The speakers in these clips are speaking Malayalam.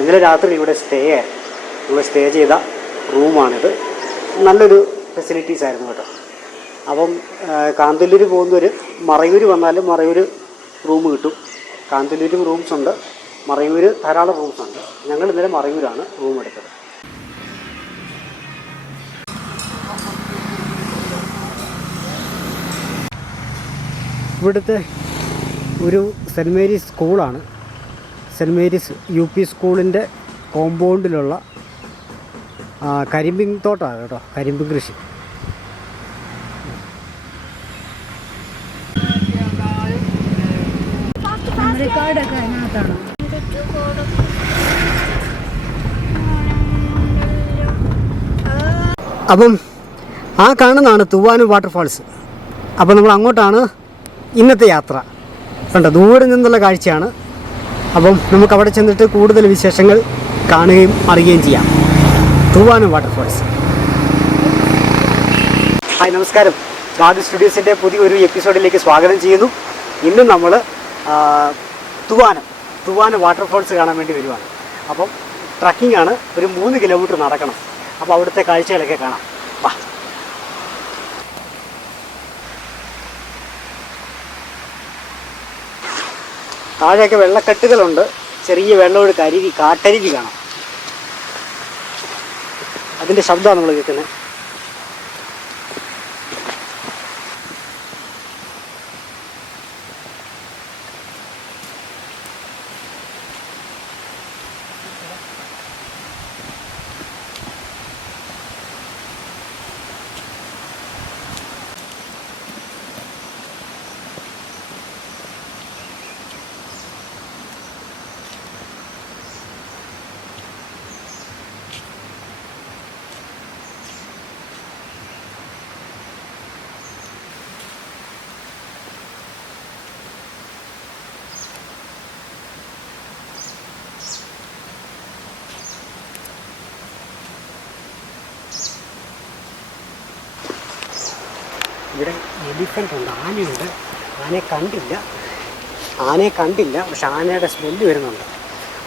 ഇന്നലെ രാത്രി ഇവിടെ സ്റ്റേ ആയിരുന്നു. നമ്മൾ സ്റ്റേ ചെയ്ത റൂമാണിത്. നല്ലൊരു ഫെസിലിറ്റീസ് ആയിരുന്നു കേട്ടോ. അപ്പം കാന്തല്ലൂർ പോകുന്നവർ മറയൂർ വന്നാലും മറയൂർ റൂം കിട്ടും. കാന്തല്ലൂരും റൂംസ് ഉണ്ട്, മറയൂർ ധാരാളം റൂംസ് ഉണ്ട്. ഞങ്ങൾ ഇന്നലെ മറയൂരാണ് റൂം എടുത്തത്. ഇവിടുത്തെ ഒരു സെൻറ്റ് മേരീസ് സ്കൂളാണ്. സെൻറ്റ് മേരീസ് UP സ്കൂളിൻ്റെ കോമ്പൗണ്ടിലുള്ള കരിമ്പിൻ തോട്ടമാണ് കേട്ടോ, കരിമ്പിൻ കൃഷി. അപ്പം ആ കാണുന്നതാണ് തൂവാനം വാട്ടർഫാൾസ്. അപ്പം നമ്മൾ അങ്ങോട്ടാണ് ഇന്നത്തെ യാത്ര. കണ്ടോ, ദൂരെ നിന്നുള്ള കാഴ്ചയാണ്. അപ്പം നമുക്ക് അവിടെ ചെന്നിട്ട് കൂടുതൽ വിശേഷങ്ങൾ കാണുകയും അറിയുകയും ചെയ്യാം. തൂവാനം വാട്ടർഫാൾസ്. ഹായ്, നമസ്കാരം. സ്മാർട്ട് സ്റ്റുഡിയോസിൻ്റെ പുതിയൊരു എപ്പിസോഡിലേക്ക് സ്വാഗതം ചെയ്യുന്നു. ഇന്ന് നമ്മൾ തൂവാനം വാട്ടർഫാൾസ് കാണാൻ വേണ്ടി വരുവാണ്. അപ്പം ട്രക്കിംഗ് ആണ്, ഒരു 3 കിലോമീറ്റർ നടക്കണം. അപ്പോൾ അവിടുത്തെ കാഴ്ചകളൊക്കെ കാണാം. വാ. താഴെയൊക്കെ വെള്ളക്കെട്ടുകളുണ്ട്. ചെറിയ വെള്ളമൊരു കാട്ടരുവി കാണാം. അതിൻ്റെ ശബ്ദമാണ് നമ്മൾ കേൾക്കുന്നത്. ഇവിടെ എലിഫൻ്റ് ഉണ്ട്, ആനയുണ്ട്. ആനയെ കണ്ടില്ല, പക്ഷെ ആനയുടെ സ്മെല്ല് വരുന്നുണ്ട്.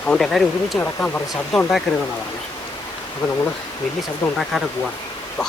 അതുകൊണ്ട് എല്ലാവരും ഒരുമിച്ച് കിടക്കാൻ പറഞ്ഞു, ശബ്ദം ഉണ്ടാക്കരുതെന്നാണ് പറഞ്ഞത്. അപ്പോൾ നമ്മൾ വലിയ ശബ്ദം ഉണ്ടാക്കാതെ പോവാണ്. വാ.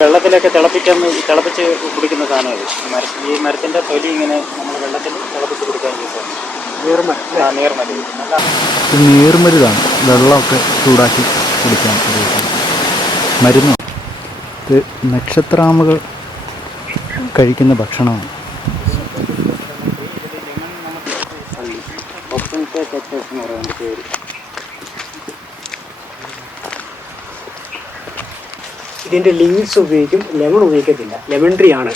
വെള്ളത്തിലൊക്കെ തിളപ്പിച്ച് കുടിക്കുന്ന സാധനം ഇത്. ഈ മരത്തിൻ്റെ തൊലി ഇങ്ങനെ നമ്മൾ വെള്ളത്തിൽ തിളപ്പിച്ച് കുടിക്കാൻ നീർമരുതാണ്. വെള്ളമൊക്കെ ചൂടാക്കി കുടിക്കാൻ ഉപയോഗിക്കുന്നത് മരുന്ന്. ഇത് നക്ഷത്രാമകൾ കഴിക്കുന്ന ഭക്ഷണമാണ്. ഇതിൻ്റെ ലീവ്സ് ഉപയോഗിക്കും, ലെമൺ ഉപയോഗിക്കത്തില്ല. ലെമൺ ട്രീ ആണ്.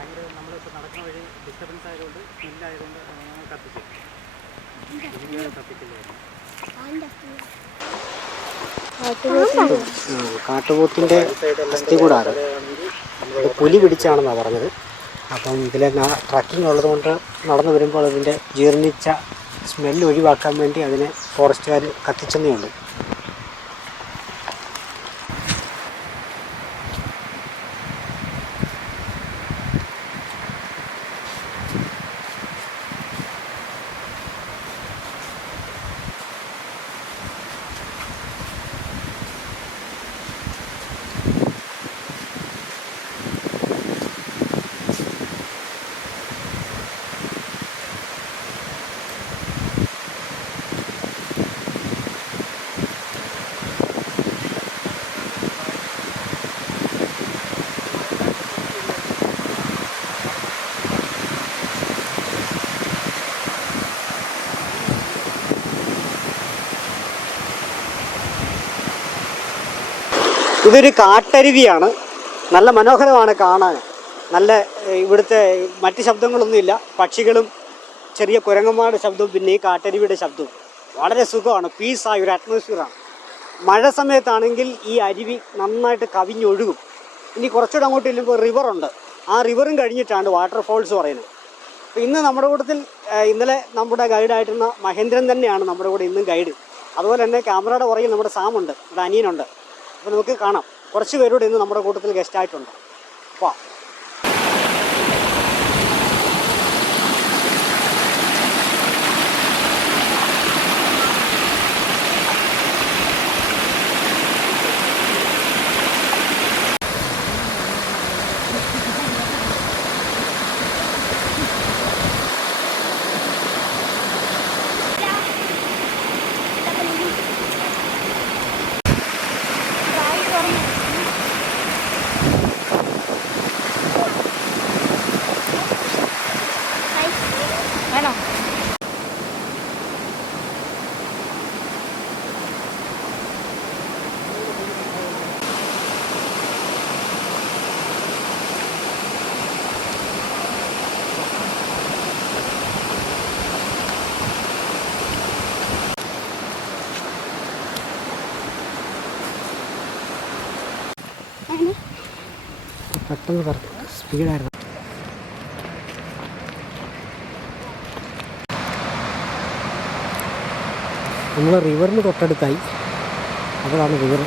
ഭയങ്കര നമ്മളിപ്പോൾ നടക്കുന്ന വഴി ഡിസ്റ്റർബൻസ് ആയതുകൊണ്ട് സ്മെല്ലായതുകൊണ്ട് ഞങ്ങൾ കത്തിച്ചു. കത്തിക്കില്ലായിരുന്നു. കാട്ടുപോത്തിൻ്റെ അസ്ഥി കൂടാണ്. ഇത് പുലി പിടിച്ചാണെന്നാണ് പറഞ്ഞത്. അപ്പം ഇതിൽ ട്രക്കിംഗ് ഉള്ളതുകൊണ്ട് നടന്നു വരുമ്പോൾ അതിൻ്റെ ജീർണിച്ച സ്മെല്ല് ഒഴിവാക്കാൻ വേണ്ടി അതിനെ ഫോറസ്റ്റുകാർ കത്തിച്ചെന്നേ ഉള്ളൂ. ഇതൊരു കാട്ടരുവിയാണ്. നല്ല മനോഹരമാണ് കാണാൻ. നല്ല ഇവിടുത്തെ മറ്റ് ശബ്ദങ്ങളൊന്നുമില്ല. പക്ഷികളും ചെറിയ കുരങ്ങന്മാരുടെ ശബ്ദവും പിന്നെ ഈ കാട്ടരുവിയുടെ ശബ്ദവും വളരെ സുഖമാണ്. പീസായ ഒരു അറ്റ്മോസ്ഫിയറാണ്. മഴ സമയത്താണെങ്കിൽ ഈ അരുവി നന്നായിട്ട് കവിഞ്ഞൊഴുകും. ഇനി കുറച്ചുകൂടെ അങ്ങോട്ട് ചെല്ലുമ്പോൾ റിവറുണ്ട്. ആ റിവറും കഴിഞ്ഞിട്ടാണ് വാട്ടർഫോൾസ് പറയുന്നത്. അപ്പോൾ ഇന്ന് നമ്മുടെ കൂട്ടത്തിൽ ഇന്നലെ നമ്മുടെ ഗൈഡായിരുന്ന മഹേന്ദ്രൻ തന്നെയാണ് നമ്മുടെ കൂടെ ഇന്നും ഗൈഡ്. അതുപോലെ തന്നെ ക്യാമറയുടെ പുറകിൽ നമ്മുടെ സാമുണ്ട്, നമ്മുടെ അനിയനുണ്ട്. അപ്പോൾ നമുക്ക് കാണാം. കുറച്ച് പേരോട് ഇന്ന് നമ്മുടെ കൂട്ടത്തിൽ ഗസ്റ്റായിട്ടുണ്ട്. അപ്പോൾ പെട്ടെന്ന് സ്പീഡായിരുന്നു. നമ്മൾ റിവറിന് തൊട്ടടുത്തായി. അപ്പോഴാണ് റിവർ.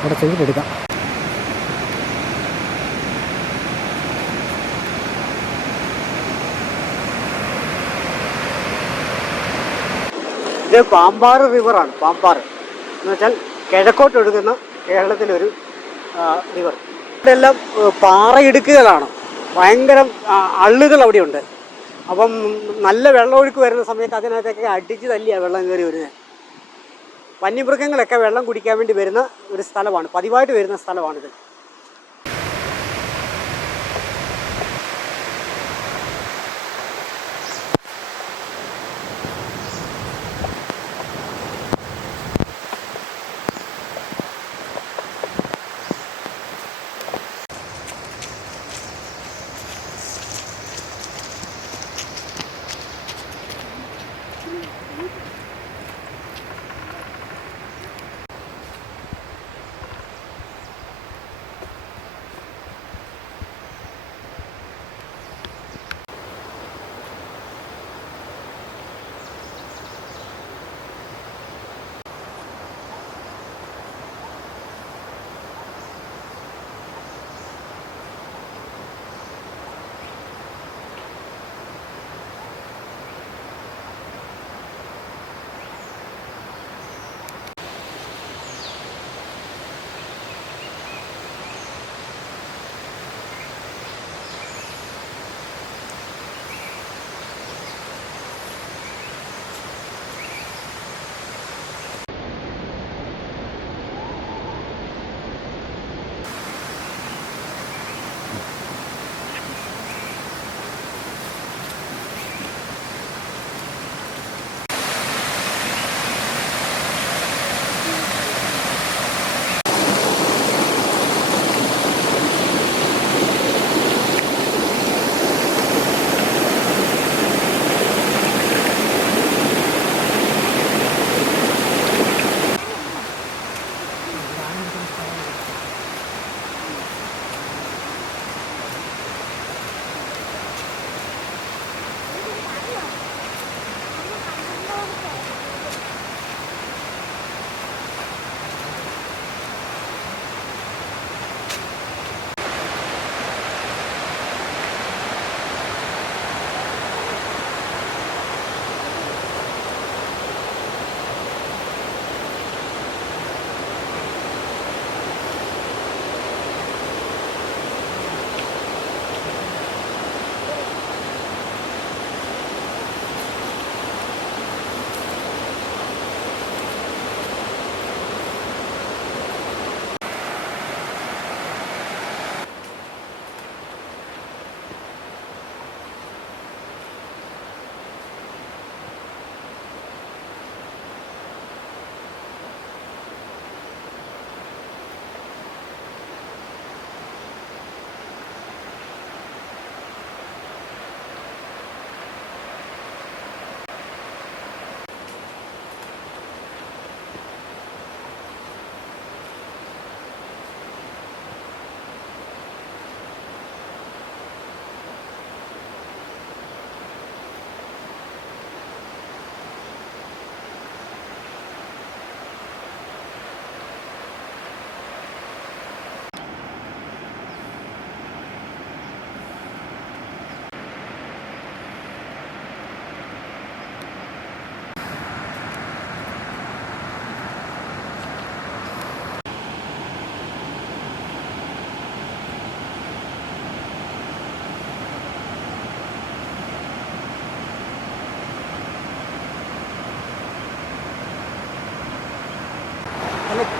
അവിടെ ചെന്നിട്ടെടുക്കാം. ഇത് പാമ്പാറ് റിവറാണ്. പാമ്പാറ് എന്ന് വെച്ചാൽ കിഴക്കോട്ട് ഒഴുകുന്ന കേരളത്തിലൊരു റിവർ. ഇവിടെയെല്ലാം പാറയിടുക്കുകളാണ്. ഭയങ്കര അള്ളുകൾ അവിടെയുണ്ട്. അപ്പം നല്ല വെള്ളമൊഴുക്ക് വരുന്ന സമയത്ത് അതിനകത്തൊക്കെ അടിച്ച് തല്ലിയാണ് വെള്ളം കയറി വരുന്നത്. വന്യമൃഗങ്ങളൊക്കെ വെള്ളം കുടിക്കാൻ വേണ്ടി വരുന്ന ഒരു സ്ഥലമാണ്. പതിവായിട്ട് വരുന്ന സ്ഥലമാണിത്.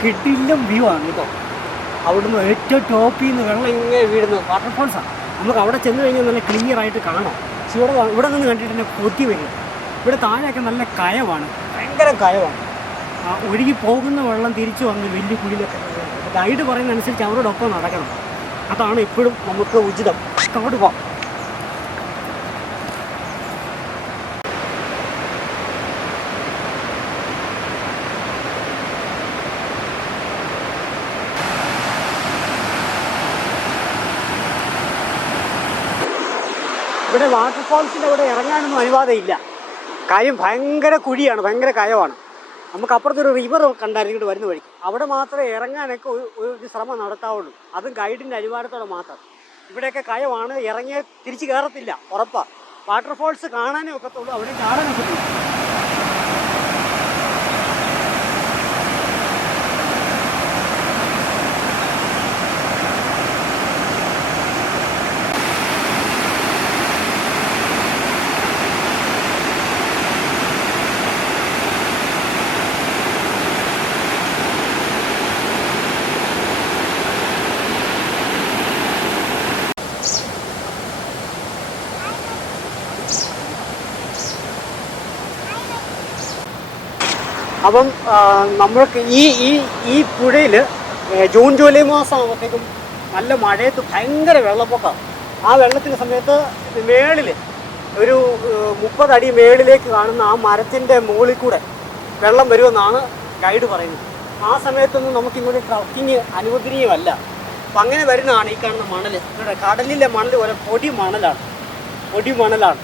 കിടിലം വ്യൂ ആണ് കേട്ടോ. അവിടുന്ന് ഏറ്റവും ടോപ്പിൽ നിന്ന് വെള്ളം ഇങ്ങനെ വീഴുന്നത് വാട്ടർഫോൾസാണ്. നമുക്ക് അവിടെ ചെന്ന് കഴിഞ്ഞാൽ നല്ല ക്ലിയർ ആയിട്ട് കാണാം. പക്ഷെ ഇവിടെ നിന്ന് കണ്ടിട്ട് തന്നെ കൊതി വരിക. ഇവിടെ താഴെയൊക്കെ നല്ല കയവാണ്, ഭയങ്കര കയവാണ്. ഒഴുകി പോകുന്ന വെള്ളം തിരിച്ചു വന്ന് വലിയ കുഴിയിലൊക്കെ. ഗൈഡ് പറയുന്ന അനുസരിച്ച് അവരോടൊപ്പം നടക്കണം. അതാണ് എപ്പോഴും നമുക്ക് ഉചിതം. അങ്ങോട്ട് പോകാം. ഇവിടെ വാട്ടർഫോൾസിൻ്റെ അവിടെ ഇറങ്ങാനൊന്നും അനുവാദമില്ല. കാര്യം ഭയങ്കര കുഴിയാണ്, ഭയങ്കര കയവാണ്. നമുക്ക് അപ്പുറത്തൊരു റിവർ കണ്ടായിരുന്നു ഇങ്ങോട്ട് വരുന്ന വഴി. അവിടെ മാത്രമേ ഇറങ്ങാനൊക്കെ ഒരു ശ്രമം നടത്താവുള്ളൂ, അതും ഗൈഡിൻ്റെ അനുവാദത്തോടെ മാത്രം. ഇവിടെയൊക്കെ കയവാണ്, ഇറങ്ങിയാൽ തിരിച്ച് കയറത്തില്ല, ഉറപ്പാണ്. വാട്ടർഫോൾസ് കാണാനേ ഒക്കത്തുള്ളൂ, അവിടെ ചാടാനൊക്കത്തില്ല. അപ്പം നമ്മൾക്ക് ഈ പുഴയിൽ ജൂൺ ജൂലൈ മാസം ആകുമ്പോഴത്തേക്കും നല്ല മഴയത്ത് ഭയങ്കര വെള്ളപ്പൊക്കമാണ്. ആ വെള്ളത്തിൻ്റെ സമയത്ത് മേളിൽ ഒരു 30 അടി മേളിലേക്ക് കാണുന്ന ആ മരത്തിൻ്റെ മുകളിൽ കൂടെ വെള്ളം വരുമെന്നാണ് ഗൈഡ് പറയുന്നത്. ആ സമയത്തൊന്നും നമുക്കിങ്ങോട്ട് ട്രക്കിങ് അനുവദനീയമല്ല. അപ്പം അങ്ങനെ വരുന്നതാണ് ഈ കാണുന്ന മണൽ. ഇവിടെ കടലിലെ മണൽ പോലെ പൊടി മണലാണ്.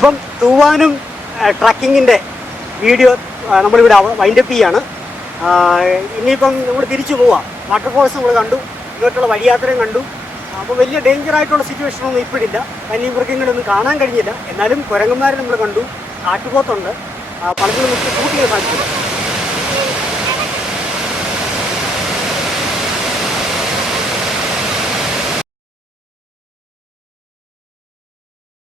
അപ്പം തൂവാനും ട്രക്കിങ്ങിൻ്റെ വീഡിയോ നമ്മളിവിടെ വൈൻഡപ്പ് ചെയ്യാണ്. ഇനിയിപ്പം നമ്മൾ തിരിച്ചു പോവാം. വാട്ടർഫോൾസ് നമ്മൾ കണ്ടു, ഇങ്ങോട്ടുള്ള വഴിയാത്രയും കണ്ടു. അപ്പോൾ വലിയ ഡേഞ്ചറായിട്ടുള്ള സിറ്റുവേഷനൊന്നും ഇപ്പോഴില്ല. വന്യമൃഗങ്ങളൊന്നും കാണാൻ കഴിഞ്ഞില്ല. എന്നാലും കുരങ്ങന്മാരെ നമ്മൾ കണ്ടു, കാട്ടുപോത്തുണ്ട്, പലതിനും നമുക്ക് ഷൂട്ട് ചെയ്യാൻ സാധിക്കില്ല.